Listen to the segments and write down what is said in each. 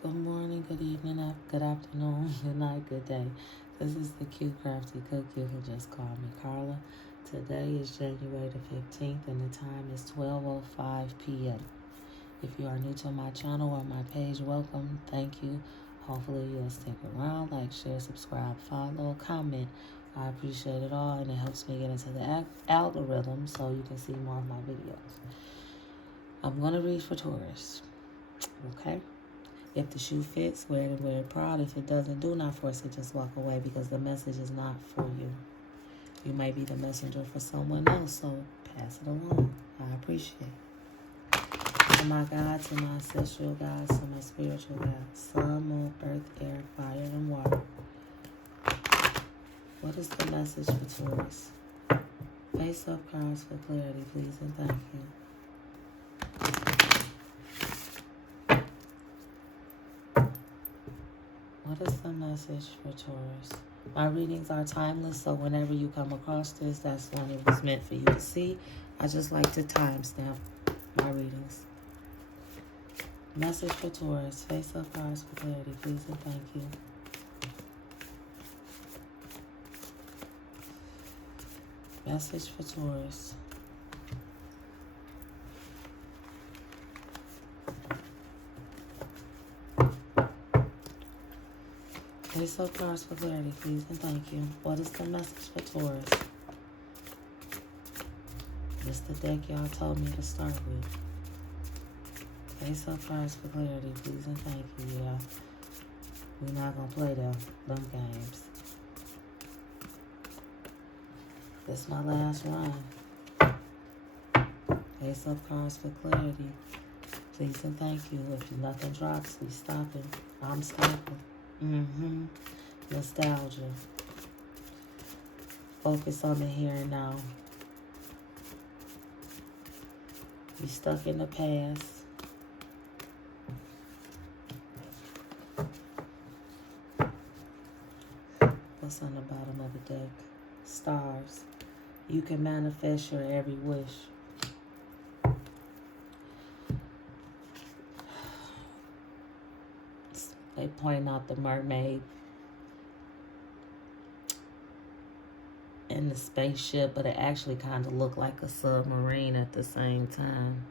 Good morning, good evening, good afternoon, good night, good day. This is the CuteCraftieCook. You can just call me Carla. Today is January the 15th and the time is 12:05 p.m. If you are new to my channel or my page, welcome. Thank you. Hopefully you'll stick around, like, share, subscribe, follow, comment. I appreciate it all, and it helps me get into the algorithm so you can see more of my videos. I'm going to read for Taurus, okay? If the shoe fits, wear it and wear it proud. If it doesn't, do not force it. Just walk away because the message is not for you. You may be the messenger for someone else, so pass it along. I appreciate it. To my God, to my ancestral gods, to my spiritual gods, sun, moon, earth, air, fire, and water. What is the message for Taurus? Face up cards for clarity, please, and thank you. What is the message for Taurus? My readings are timeless, so whenever you come across this, that's when it was meant for you to see. I just like to timestamp my readings. Message for Taurus. Face up cards for clarity, please, and thank you. Message for Taurus. Face up cards for clarity, please, and thank you. What is the message for Taurus? This the deck y'all told me to start with. Face up cards for clarity, please, and thank you. Yeah, we're not gonna play them games. This is my last run. Face up cards for clarity, please, and thank you. If nothing drops, we stopping. I'm stopping. Nostalgia. Focus on the here and now. You stuck in the past. What's on the bottom of the deck? Stars. You can manifest your every wish. They point out the mermaid and the spaceship, but it actually kind of looked like a submarine at the same time.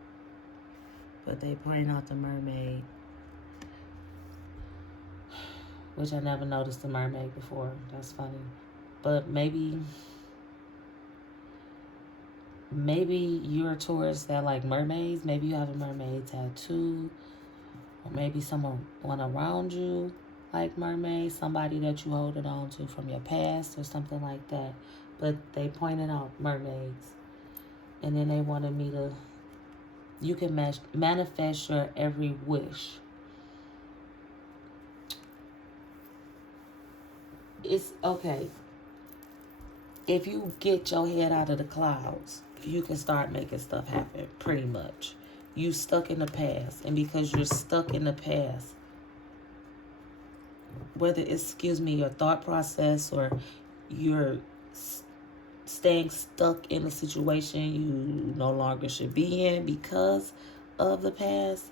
But they point out the mermaid, which I never noticed the mermaid before. That's funny. But maybe you're a tourist that like mermaids. Maybe you have a mermaid tattoo. Or maybe someone around you like mermaids, somebody that you hold it on to from your past or something like that. But they pointed out mermaids. And then they wanted me to, you can manifest your every wish. It's okay. If you get your head out of the clouds, you can start making stuff happen, pretty much. You stuck in the past, and because you're stuck in the past, whether it's, your thought process or you're staying stuck in a situation you no longer should be in because of the past,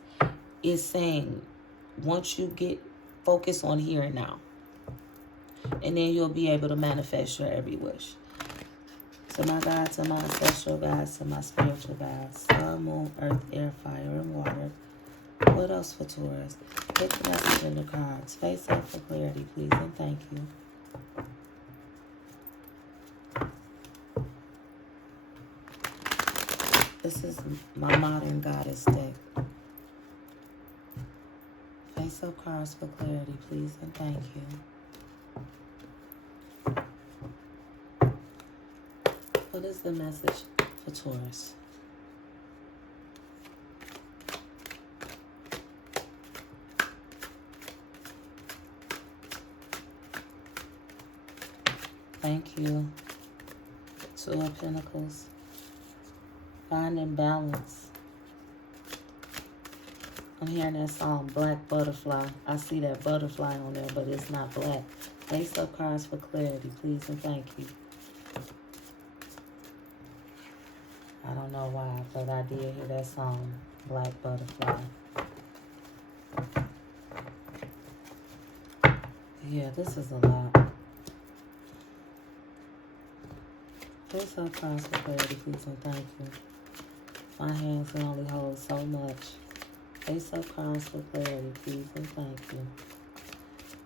is saying once you get focused on here and now, and then you'll be able to manifest your every wish. To my God, to my ancestral gods, to my spiritual gods, sun, moon, earth, air, fire, and water. What else for Taurus? Pick the message in the cards. Face up for clarity, please, and thank you. This is my modern goddess deck. Face up cards for clarity, please, and thank you. What is the message for Taurus? Thank you. Two of Pentacles. Finding balance. I'm hearing that song, Black Butterfly. I see that butterfly on there, but it's not black. Face up cards for clarity, please, and thank you. I don't know why, but I did hear that song, Black Butterfly. Yeah, this is a lot. Face up cards for clarity, please, and thank you. My hands can only hold so much. Face up cards for clarity, please, and thank you.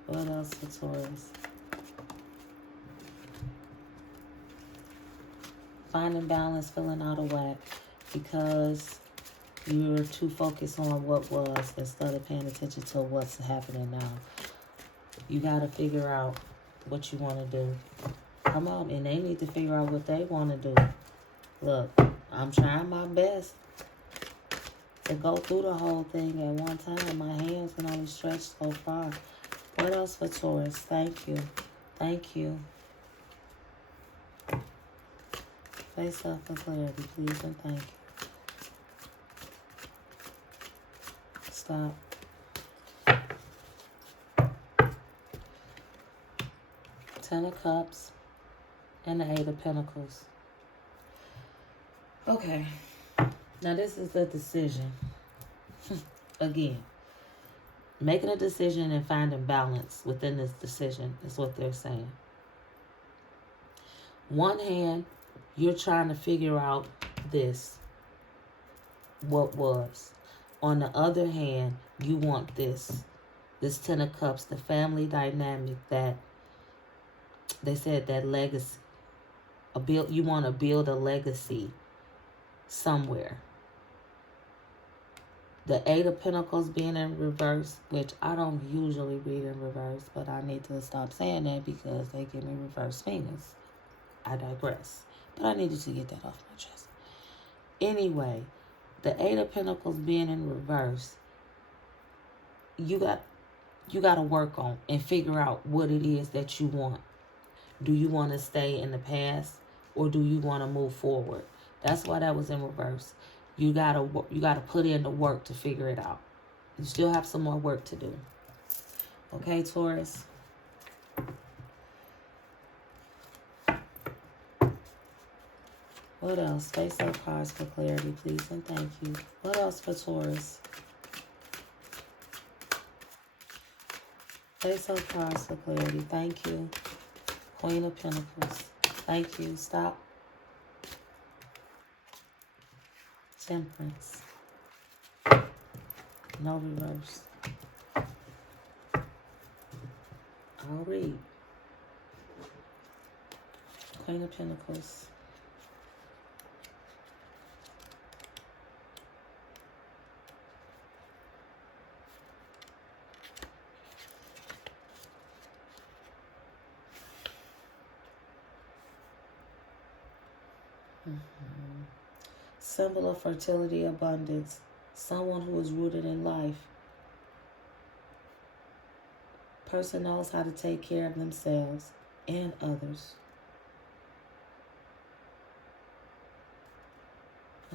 What else for Taurus? Finding balance, feeling out of whack because you're too focused on what was instead of paying attention to what's happening now. You got to figure out what you want to do. Come on, and they need to figure out what they want to do. Look, I'm trying my best to go through the whole thing at one time. My hands can only stretch so far. What else for Taurus? Thank you. Thank you. Face up for clarity, please, and thank you. Stop. Ten of Cups and the Eight of Pentacles. Okay. Now this is the decision. Again, making a decision and finding balance within this decision is what they're saying. One hand, you're trying to figure out what was. On the other hand, you want this Ten of Cups, the family dynamic that they said that legacy. You want to build a legacy somewhere. The Eight of Pentacles being in reverse, which I don't usually read in reverse, but I need to stop saying that because they give me reverse fingers. I digress. But I needed to get that off my chest. Anyway, the Eight of Pentacles being in reverse, you got to work on and figure out what it is that you want. Do you want to stay in the past or do you want to move forward? That's why that was in reverse. You gotta put in the work to figure it out. You still have some more work to do. Okay, Taurus? What else? Face up cards for clarity, please, and thank you. What else for Taurus? Face up cards for clarity. Thank you. Queen of Pentacles. Thank you. Stop. Temperance. No reverse. I'll read. Queen of Pentacles. Symbol of fertility, abundance. Someone who is rooted in life. Person knows how to take care of themselves and others.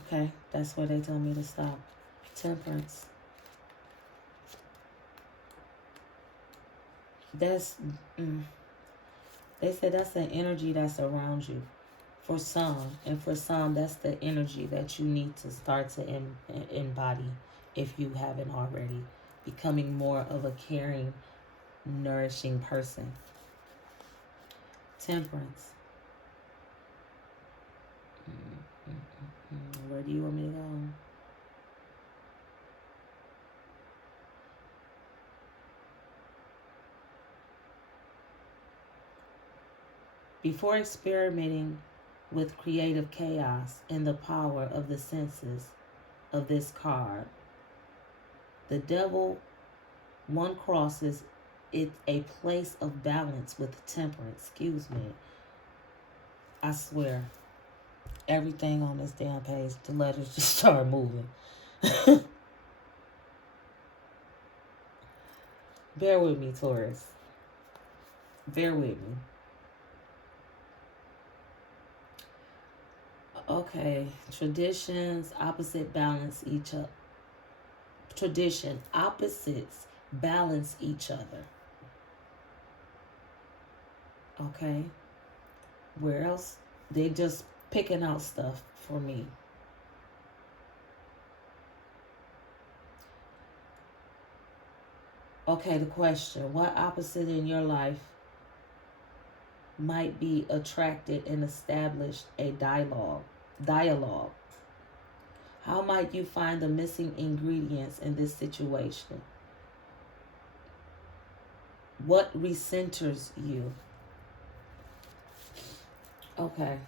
Okay, that's where they told me to stop. Temperance. That's, they said that's the energy that's around you. For some, and for some, that's the energy that you need to start to embody if you haven't already. Becoming more of a caring, nourishing person. Temperance. Where do you want me to go? Before experimenting with creative chaos and the power of the senses of this card, the devil, one crosses it a place of balance with temperance. Excuse me. I swear, everything on this damn page, the letters just start moving. Bear with me, Taurus. Bear with me. Okay, traditions, opposite balance each other. Tradition, opposites balance each other. Okay, where else? They just picking out stuff for me. Okay, the question. What opposite in your life might be attracted and established a dialogue? How might you find the missing ingredients in this situation? What recenters you? Okay.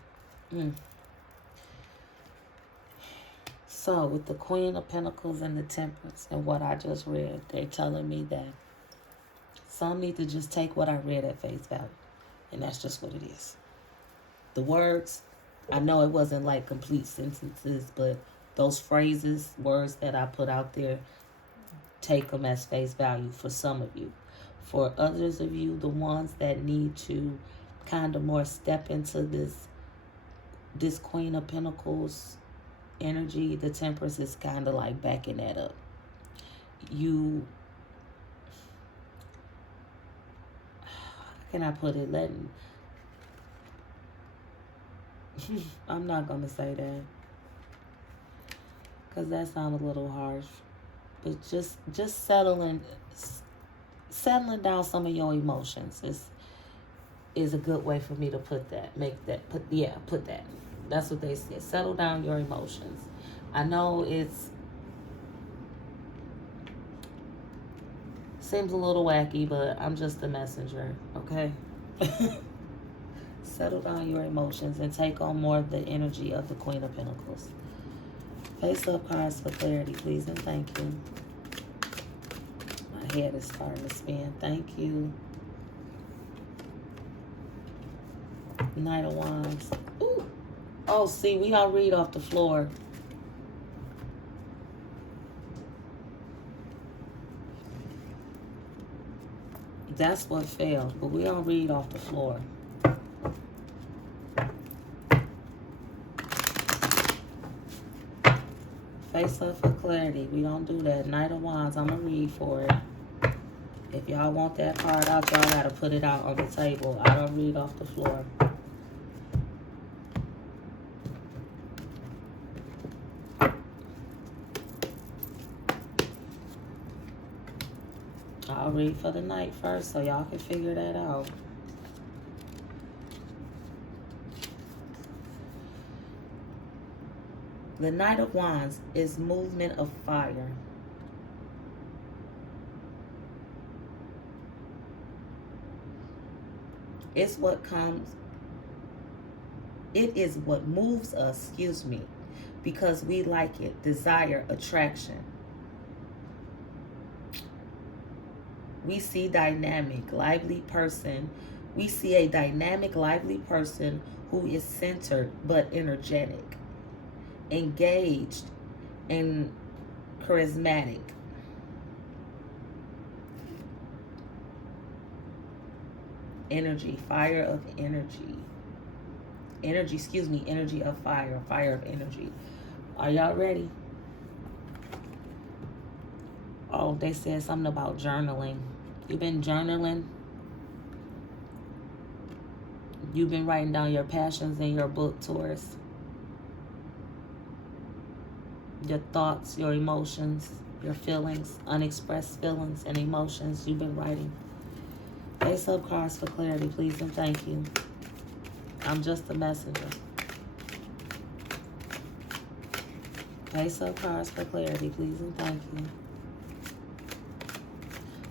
So, with the Queen of Pentacles and the Temperance and what I just read, they're telling me that some need to just take what I read at face value. And that's just what it is. The words, I know it wasn't like complete sentences, but those phrases, words that I put out there, take them as face value for some of you. For others of you, the ones that need to kind of more step into this Queen of Pentacles energy, the Temperance is kind of like backing that up. How can I put it? I'm not going to say that because that sounds a little harsh. But just settling down some of your emotions is a good way for me to put that. Put that. That's what they said. Settle down your emotions. I know seems a little wacky, but I'm just a messenger, okay? Settle down your emotions and take on more of the energy of the Queen of Pentacles. Face up cards for clarity, please, and thank you. My head is starting to spin. Thank you. Knight of Wands. Ooh. Oh, see, we don't read off the floor. That's what failed, but we don't read off the floor. Face up for clarity. We don't do that. Knight of Wands. I'm going to read for it. If y'all want that card out, y'all got to put it out on the table. I don't read off the floor. I'll read for the night first so y'all can figure that out. The Knight of Wands is movement of fire. It is what moves us, because we like it. Desire, attraction. We see a dynamic, lively person who is centered but energetic, engaged and charismatic. Energy, fire of energy. Energy of fire, fire of energy. Are y'all ready? Oh, they said something about journaling. You've been journaling. You've been writing down your passions in your book, Taurus. Your thoughts, your emotions, your feelings, unexpressed feelings and emotions you've been writing. Face up cards for clarity, please, and thank you. I'm just a messenger. Face up cards for clarity, please, and thank you.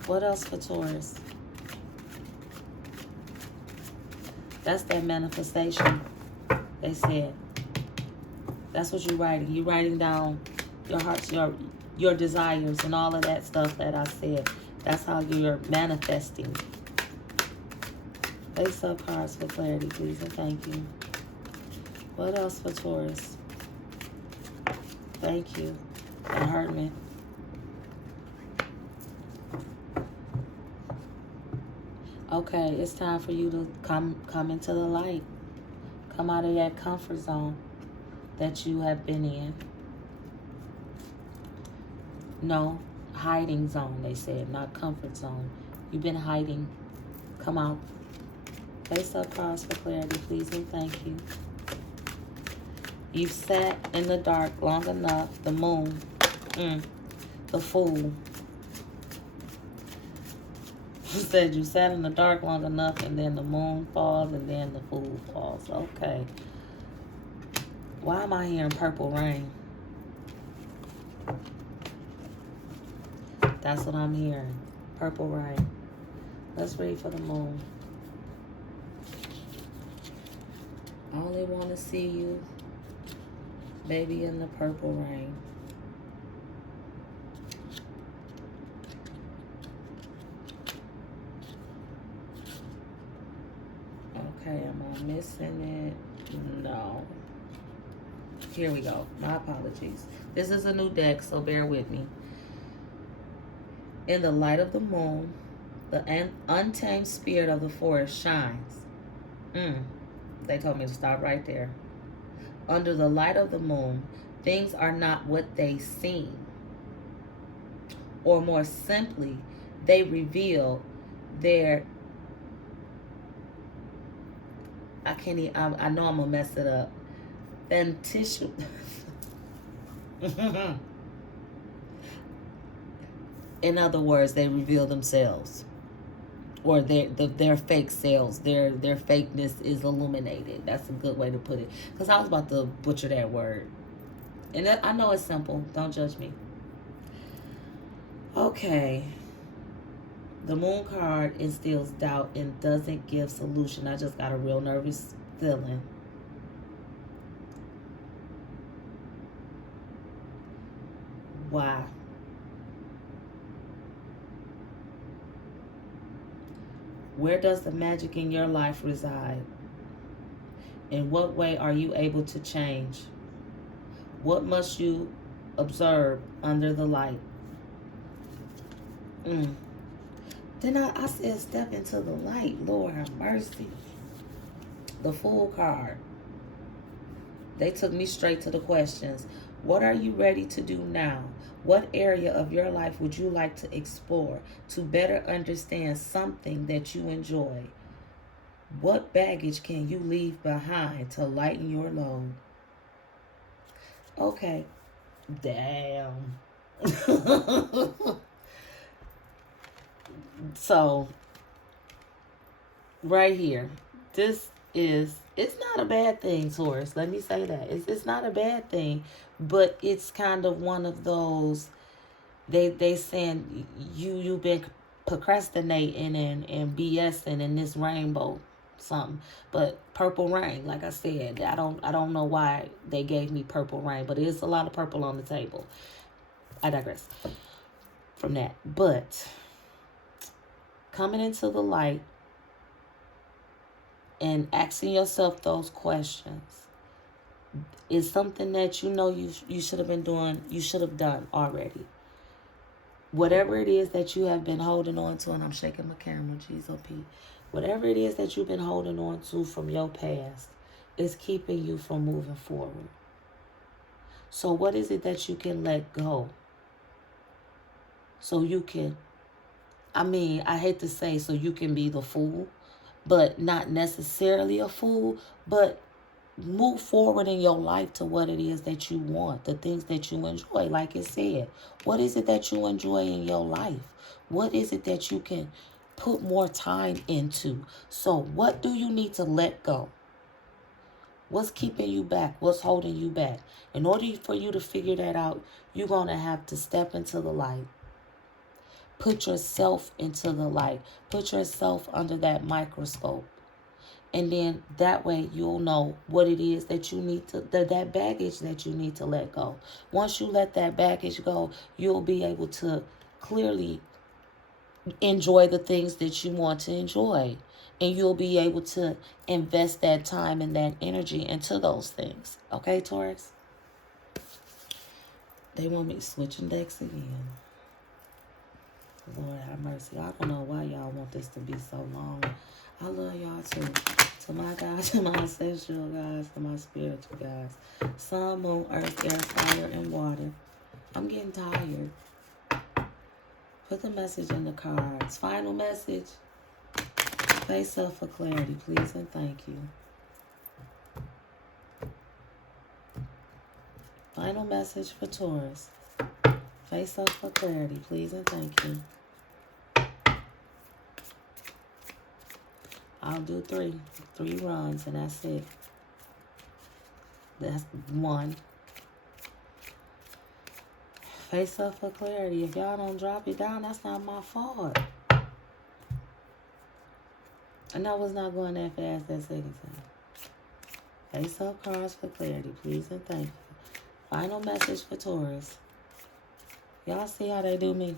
What else for Taurus? That's that manifestation. They said. That's what you're writing. You're writing down your hearts, your desires, and all of that stuff that I said. That's how you're manifesting. Face up cards for clarity, please, and thank you. What else for Taurus? Thank you. That hurt me. Okay, it's time for you to come into the light. Come out of that comfort zone that you have been in. No, hiding zone, they said, not comfort zone. You've been hiding. Come out. Face up cards for clarity, please, and thank you. You've sat in the dark long enough. The Moon. The Fool. said you sat in the dark long enough, and then the moon falls, and then the fool falls. Okay. Why am I hearing purple rain? That's what I'm hearing. Purple rain. Let's read for the moon. I only want to see you, baby, in the purple rain. Okay, am I missing it? No. Here we go. My apologies. This is a new deck, so bear with me. In the light of the moon, the untamed spirit of the forest shines. They told me to stop right there. Under the light of the moon, things are not what they seem. Or more simply, they reveal their... I know I'm going to mess it up. Tissue. In other words, they reveal themselves, or their fake selves. Their fakeness is illuminated. That's a good way to put it. Because I was about to butcher that word, and I know it's simple. Don't judge me. Okay. The moon card instills doubt and doesn't give solution. I just got a real nervous feeling. Why? Where does the magic in your life reside? In what way are you able to change? What must you observe under the light? Then I said step into the light. Lord have mercy. The Fool card. They took me straight to the questions. What are you ready to do now? What area of your life would you like to explore to better understand something that you enjoy? What baggage can you leave behind to lighten your load? Okay. Damn. So, right here, it's not a bad thing, Taurus. Let me say that. It's not a bad thing, but it's kind of one of those, they saying you've been procrastinating and BSing in this rainbow something. But purple rain, like I said, I don't know why they gave me purple rain, but it's a lot of purple on the table. I digress from that. But coming into the light and asking yourself those questions is something that you know you should have been doing, you should have done already. Whatever it is that you have been holding on to, and I'm shaking my camera, jeez, OP. Whatever it is that you've been holding on to from your past is keeping you from moving forward. So what is it that you can let go? So you can, I hate to say so you can be the fool, but not necessarily a fool, but move forward in your life to what it is that you want, the things that you enjoy. Like it said, what is it that you enjoy in your life? What is it that you can put more time into? So what do you need to let go? What's keeping you back? What's holding you back? In order for you to figure that out, you're going to have to step into the light. Put yourself into the light. Put yourself under that microscope. And then that way you'll know what it is that you need to, that baggage that you need to let go. Once you let that baggage go, you'll be able to clearly enjoy the things that you want to enjoy. And you'll be able to invest that time and that energy into those things. Okay, Taurus? They want me switching decks again. Lord have mercy. I don't know why y'all want this to be so long. I love y'all too. To my guys, to my ancestral guys, to my spiritual guys. Sun, moon, earth, air, fire, and water. I'm getting tired. Put the message in the cards. Final message. Face up for clarity, please, and thank you. Final message for Taurus. Face up for clarity, please, and thank you. I'll do three. 3 runs, and that's it. That's 1. Face up for clarity. If y'all don't drop it down, that's not my fault. I know it's not going that fast that second time. Face up cards for clarity, please and thank you. Final message for Taurus. Y'all see how they do me?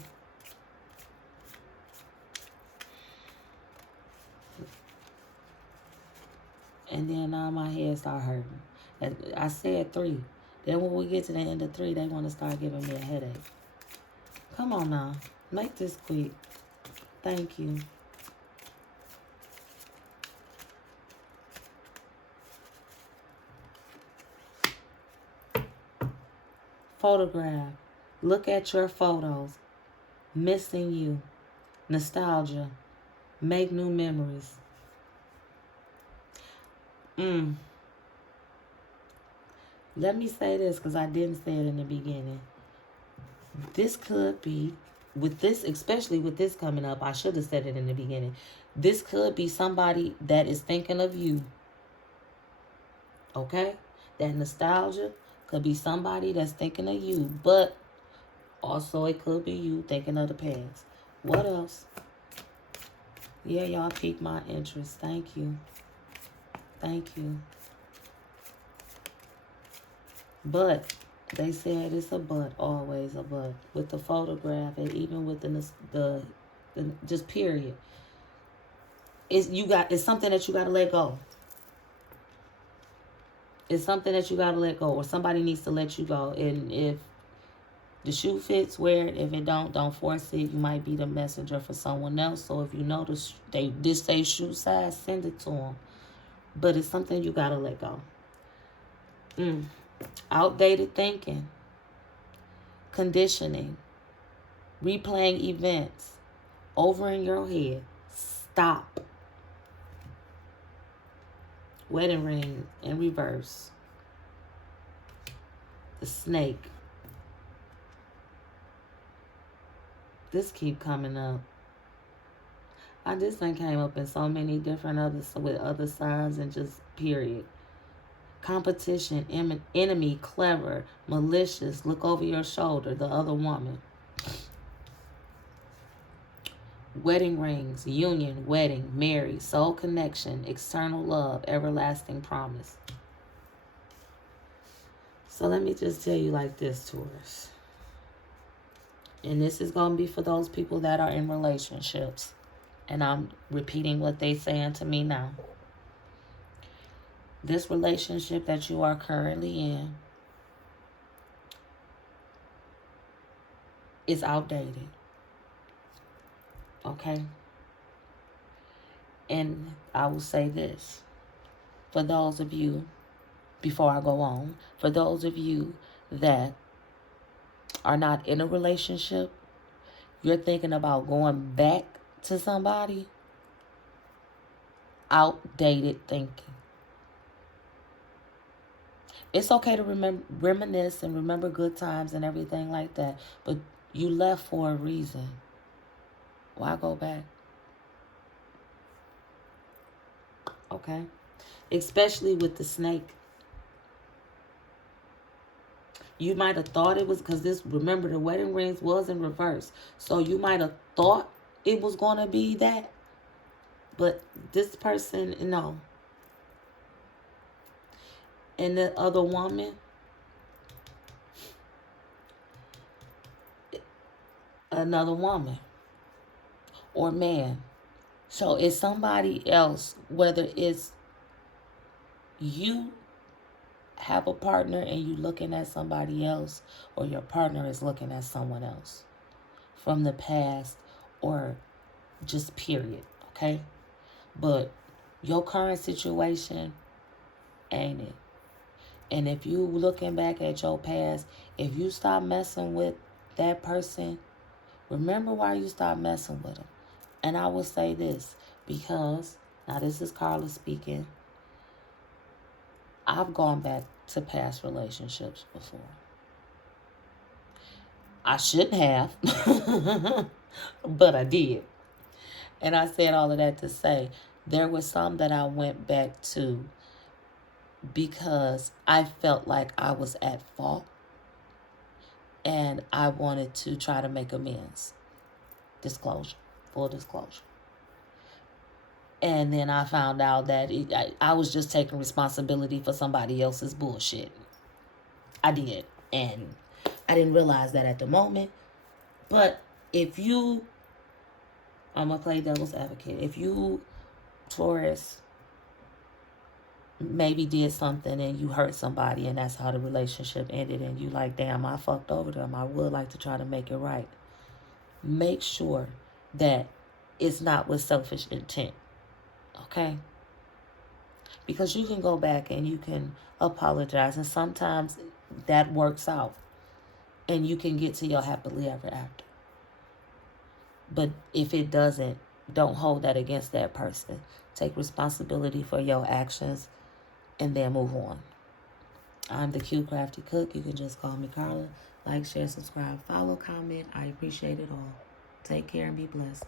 And then now my head start hurting. I said 3. Then when we get to the end of 3, they want to start giving me a headache. Come on now. Make this quick. Thank you. Photograph. Look at your photos. Missing you. Nostalgia. Make new memories. Let me say this because I didn't say it in the beginning. This could be, with this, especially with this coming up, I should have said it in the beginning. This could be somebody that is thinking of you. Okay? That nostalgia could be somebody that's thinking of you. But also it could be you thinking of the past. What else? Yeah, y'all piqued my interest. Thank you. Thank you. But they said it's a but, always a but. With the photograph and even with the just period. It's something that you gotta let go. It's something that you gotta let go, or somebody needs to let you go. And if the shoe fits, wear it. If it don't force it. You might be the messenger for someone else. So if you notice this say shoe size, send it to them. But it's something you gotta let go. Outdated thinking, conditioning, replaying events, over in your head. Stop. Wedding ring in reverse. The snake. This keep coming up. This thing came up in so many different with other signs and just period. Competition, enemy, clever, malicious, look over your shoulder, the other woman. Wedding rings, union, wedding, married, soul connection, external love, everlasting promise. So let me just tell you like this, Taurus. And this is going to be for those people that are in relationships. And I'm repeating what they saying to me now. This relationship that you are currently in is outdated. Okay? And I will say this. For those of you, before I go on, for those of you that are not in a relationship, you're thinking about going back to somebody, outdated thinking. It's okay to reminisce and remember good times and everything like that. But you left for a reason. Why go back? Okay? Especially with the snake. You might have thought it was, because remember, the wedding rings was in reverse. So you might have thought it was going to be that. But this person, no. And the other woman, another woman or man. So it's somebody else, whether it's you have a partner and you looking at somebody else, or your partner is looking at someone else from the past, or just period, okay? But your current situation ain't it. And if you looking back at your past, if you stop messing with that person, remember why you stopped messing with them. And I will say this, because, now this is Carla speaking, I've gone back to past relationships before. I shouldn't have, but I did. And I said all of that to say, There were some that I went back to because I felt like I was at fault and I wanted to try to make amends. Disclosure, full disclosure. And then I found out that I was just taking responsibility for somebody else's bullshit. I did. And I didn't realize that at the moment. But if you, I'm going to play devil's advocate. If you, Taurus, maybe did something and you hurt somebody and that's how the relationship ended and you like, damn, I fucked over them, I would like to try to make it right. Make sure that it's not with selfish intent. Okay? Because you can go back and you can apologize, and sometimes that works out and you can get to your happily ever after. But if it doesn't, don't hold that against that person. Take responsibility for your actions and then move on. I'm the CuteCraftieCook. You can just call me Carla. Like, share, subscribe, follow, comment. I appreciate it all. Take care and be blessed.